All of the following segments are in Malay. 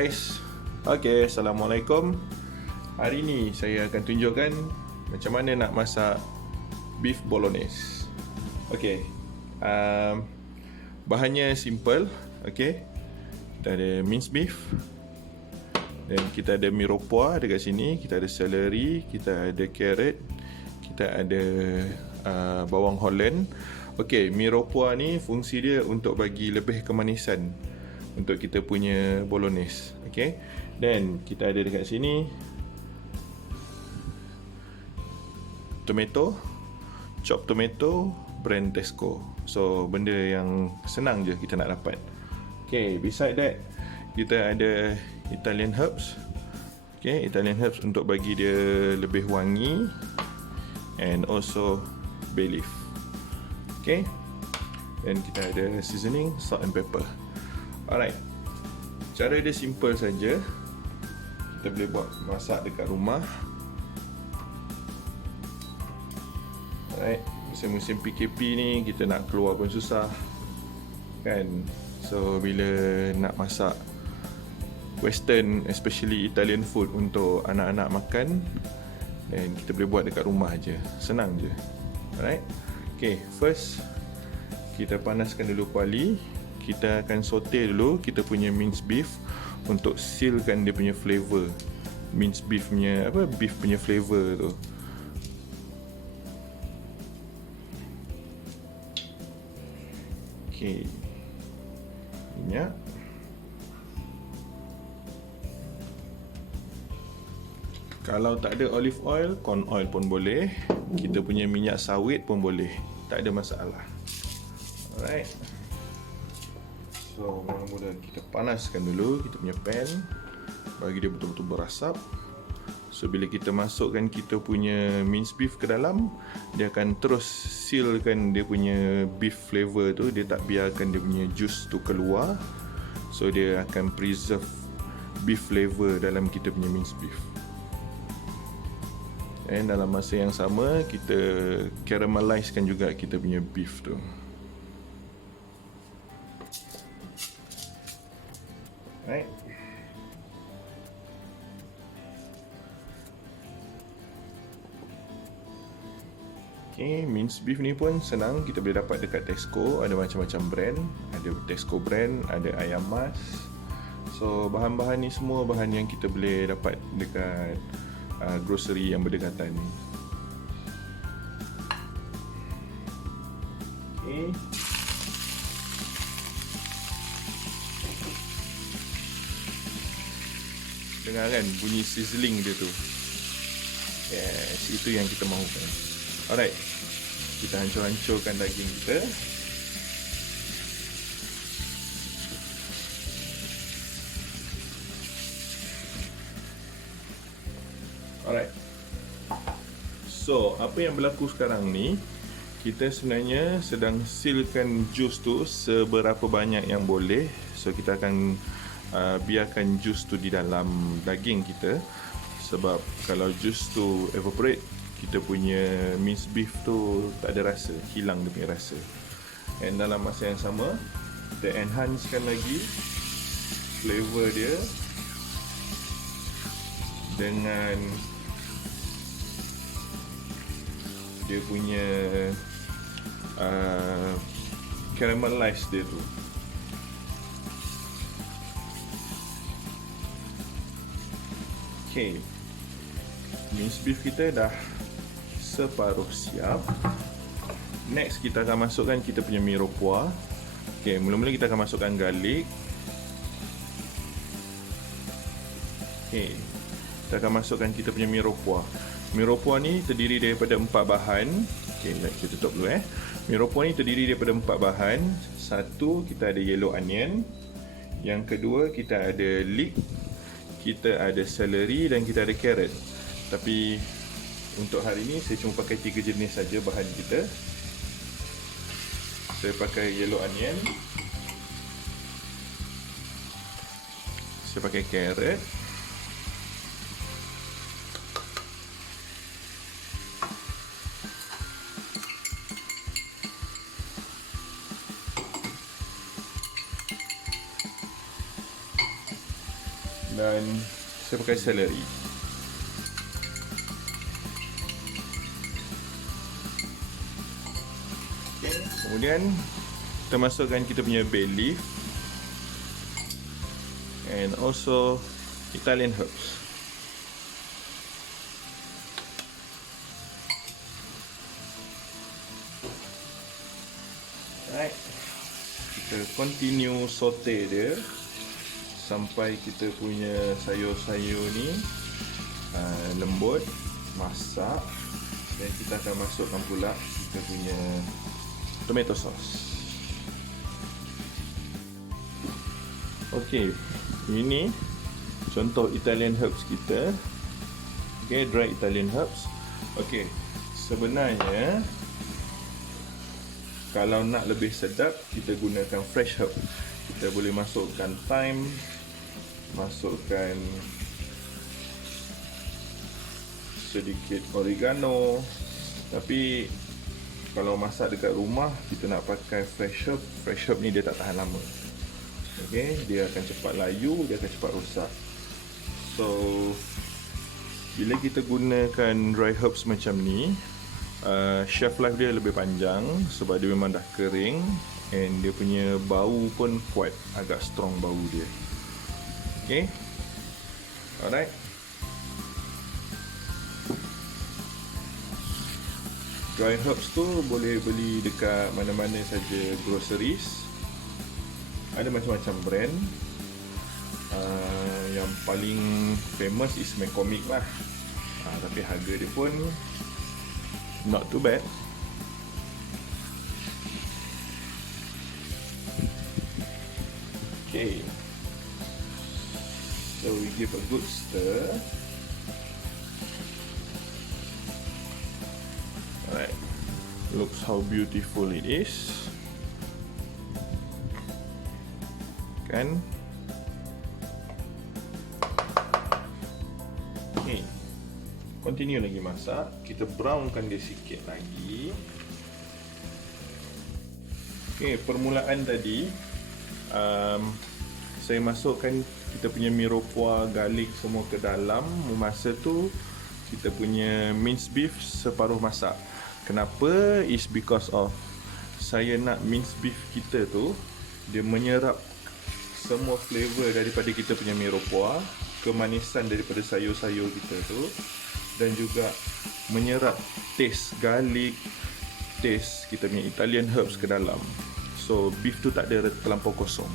guys. Okay, Assalamualaikum. Hari ni saya akan tunjukkan macam mana nak masak beef bolognese. Okay, bahannya simple. Okay, kita ada minced beef, dan kita ada mirepoix dekat sini, kita ada celery, kita ada carrot, kita ada bawang Holland. Okay, mirepoix ni fungsi dia untuk bagi lebih kemanisan untuk kita punya bolognese. Okay, dan kita ada dekat sini tomato, chopped tomato, brand Tesco. So benda yang senang je kita nak dapat. Okay, beside that kita ada Italian herbs. Okay, Italian herbs untuk bagi dia lebih wangi, and also bay leaf. Okay, dan kita ada seasoning, salt and pepper. Alright, cara dia simple saja. Kita boleh buat masak dekat rumah. Alright, musim-musim PKP ni kita nak keluar pun susah kan. So bila nak masak western, especially Italian food untuk anak-anak makan, dan kita boleh buat dekat rumah je. Senang je. Alright. Okay, first kita panaskan dulu kuali. Kita akan saute dulu kita punya minced beef untuk sealkan dia punya flavor. Minced beef punya beef punya flavor tu. Okay, minyak. Kalau tak ada olive oil, corn oil pun boleh. Kita punya minyak sawit pun boleh. Tak ada masalah. Alright. So, mula-mula kita panaskan dulu kita punya pan, bagi dia betul-betul berasap. So, bila kita masukkan kita punya minced beef ke dalam, dia akan terus sealkan dia punya beef flavor tu. Dia tak biarkan dia punya juice tu keluar. So, dia akan preserve beef flavor dalam kita punya minced beef. Dan dalam masa yang sama, kita caramelizekan juga kita punya beef tu. Right. Okay, minced beef ni pun senang, kita boleh dapat dekat Tesco. Ada macam-macam brand. Ada Tesco brand, ada ayam mas. So bahan-bahan ni semua bahan yang kita boleh dapat dekat grocery yang berdekatan. Okay. Dengar kan bunyi sizzling dia tu. Yes, itu yang kita mahukan. Alright, kita hancur-hancurkan daging kita. Alright. So, apa yang berlaku sekarang ni, kita sebenarnya sedang sealkan jus tu seberapa banyak yang boleh. So, kita akan biarkan jus tu di dalam daging kita. Sebab kalau jus tu evaporate, kita punya minced beef tu tak ada rasa, hilang dia punya rasa. And dalam masa yang sama, kita enhancekan lagi flavor dia dengan dia punya caramelize dia tu. Okay, minced beef kita dah separuh siap. Next kita akan masukkan kita punya mirepoix. Okay, mula-mula kita akan masukkan garlic. Okay, kita akan masukkan kita punya mirepoix. Mirepoix ni terdiri daripada 4 bahan. Okay, kita tutup dulu Mirepoix ni terdiri daripada 4 bahan. Satu, kita ada yellow onion. Yang kedua, kita ada leek, kita ada celery, dan kita ada carrot. Tapi untuk hari ni saya cuma pakai 3 jenis saja bahan kita. Saya pakai yellow onion, saya pakai carrot, Dan saya pakai seleri. Okay. Kemudian kita masukkan kita punya bay leaf and also Italian herbs. Alright. Kita continue saute dia sampai kita punya sayur-sayur ni lembut, masak, dan kita akan masukkan pula kita punya tomato sauce. Okey, ini contoh Italian herbs kita. Okey, dry Italian herbs. Okey, sebenarnya kalau nak lebih sedap, kita gunakan fresh herb. Kita boleh masukkan thyme, masukkan sedikit oregano. Tapi kalau masak dekat rumah, kita nak pakai fresh herb. Fresh herb ni dia tak tahan lama. Okay, dia akan cepat layu, dia akan cepat rosak. So, bila kita gunakan dry herbs macam ni, shelf life dia lebih panjang sebab dia memang dah kering, and dia punya bau pun kuat, agak strong bau dia. Okay, alright. Dry herbs tu boleh beli dekat mana-mana saja groceries. Ada macam-macam brand. Yang paling famous is McCormick lah. Tapi harga dia pun not too bad. Okay, so we give a good stir. Alright, looks how beautiful it is. Kan? Okay, continue lagi masak. Kita brownkan dia sikit lagi. Okay, permulaan tadi saya masukkan kita punya mirepoix, garlic semua ke dalam. Masa tu kita punya minced beef separuh masak. Kenapa? Is because of saya nak minced beef kita tu dia menyerap semua flavor daripada kita punya mirepoix, kemanisan daripada sayur-sayur kita tu, dan juga menyerap taste garlic, taste kita punya Italian herbs ke dalam. So beef tu tak ada terlampau kosong.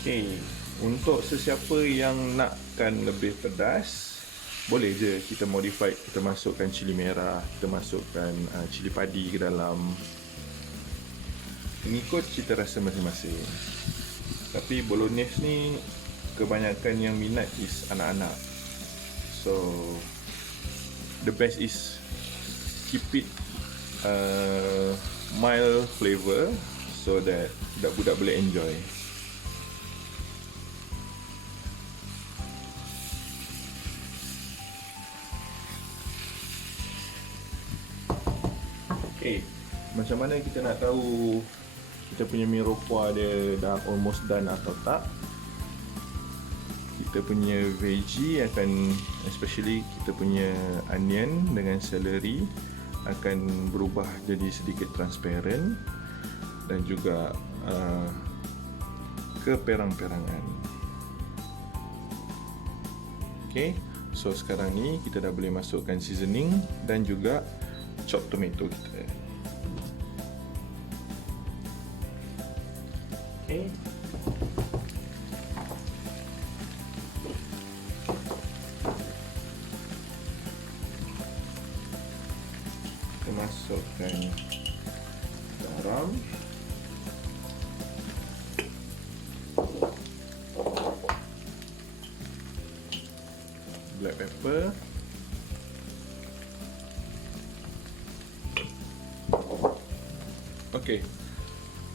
Okay, untuk sesiapa yang nakkan lebih pedas, boleh je kita modify, kita masukkan cili merah, kita masukkan cili padi ke dalam. Mengikut cita rasa masing-masing. Tapi bolognese ni kebanyakan yang minat is anak-anak. So the best is keep it mild flavor so that budak-budak boleh enjoy. Okay, macam mana kita nak tahu kita punya mirepoix dia dah almost done atau tak? Kita punya veggie akan, especially kita punya onion dengan celery, akan berubah jadi sedikit transparent dan juga keperang-perangan. Okay, so sekarang ni kita dah boleh masukkan seasoning dan juga chopped tomato kita. Okay. Kita masukkan garam, black pepper, okey.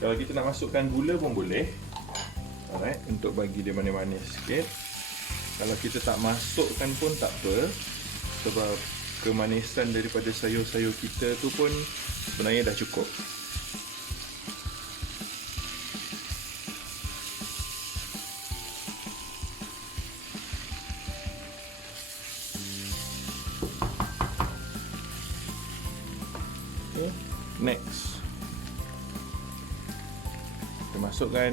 Kalau kita nak masukkan gula pun boleh. Alright, untuk bagi dia manis-manis sikit. Kalau kita tak masukkan pun tak apa, sebab kemanisan daripada sayur-sayur kita tu pun sebenarnya dah cukup. masukkan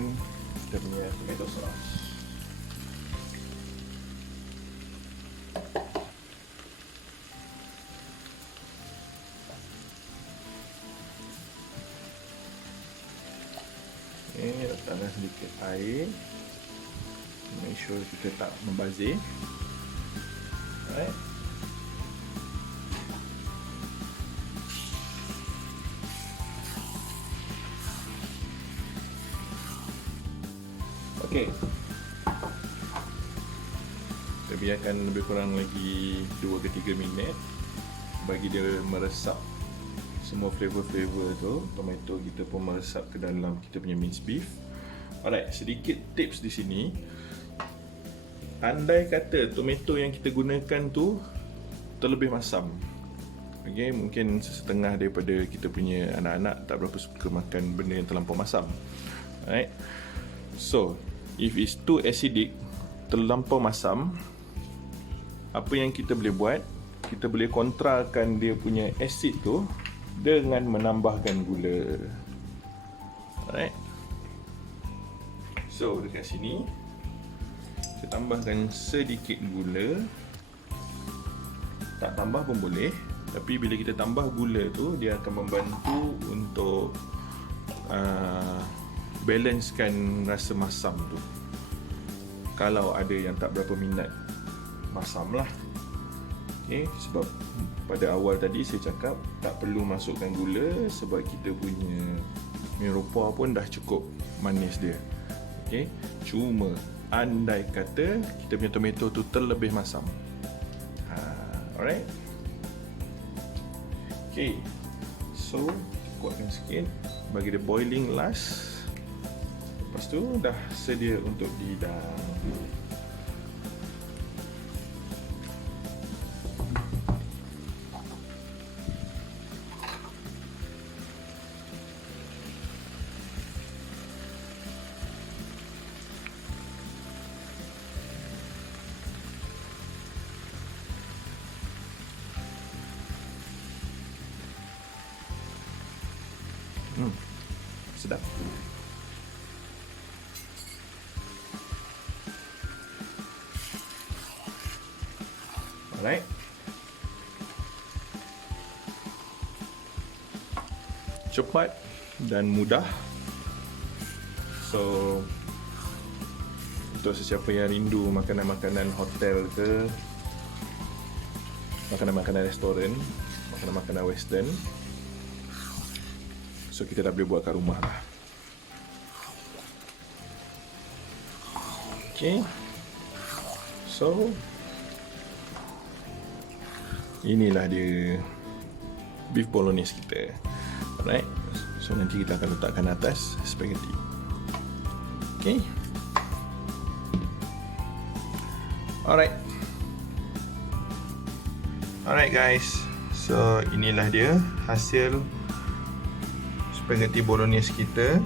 kita punya tomato sauce. Letakkan sedikit air, make sure kita tak membazir. Alright. Okay, kita biarkan lebih kurang lagi 2 ke 3 minit bagi dia meresap semua flavor-flavor tu. Tomato kita pun meresap ke dalam kita punya minced beef. Alright, sedikit tips di sini. Andai kata tomato yang kita gunakan tu terlebih masam, okay, mungkin setengah daripada kita punya anak-anak tak berapa suka makan benda yang terlampau masam. Alright, so if it's too acidic, terlampau masam, apa yang kita boleh buat, kita boleh kontrakan dia punya asid tu dengan menambahkan gula. Alright, so dekat sini kita tambahkan sedikit gula. Tak tambah pun boleh, tapi bila kita tambah gula tu, dia akan membantu untuk balancekan rasa masam tu. Kalau ada yang tak berapa minat masam lah. Okay, sebab pada awal tadi saya cakap tak perlu masukkan gula sebab kita punya mi rupa pun dah cukup manis dia. Okay, cuma andai kata kita punya tomato tu terlebih masam. Alright. Okay, so kuatkan sikit, bagi dia boiling last. Lepas tu dah sedia untuk dihidang. Sedap. Alright. Cepat dan mudah. So untuk sesiapa yang rindu makanan-makanan hotel ke makanan-makanan restoran, makanan-makanan western, so kita dah boleh buat kat rumah lah. Okay, so inilah dia beef bolognese kita. Alright, so nanti kita akan letakkan atas spaghetti. Okay, alright guys, so inilah dia hasil spaghetti bolognese kita.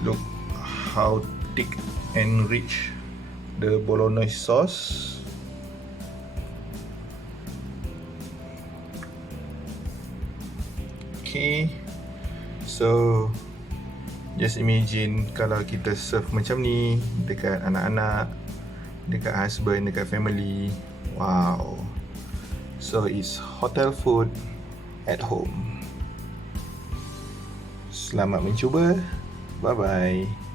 Look how thick and rich the bolognese sauce. Okay, so just imagine kalau kita serve macam ni dekat anak-anak, dekat husband, dekat family. Wow, so it's hotel food at home. Selamat mencuba. Bye bye.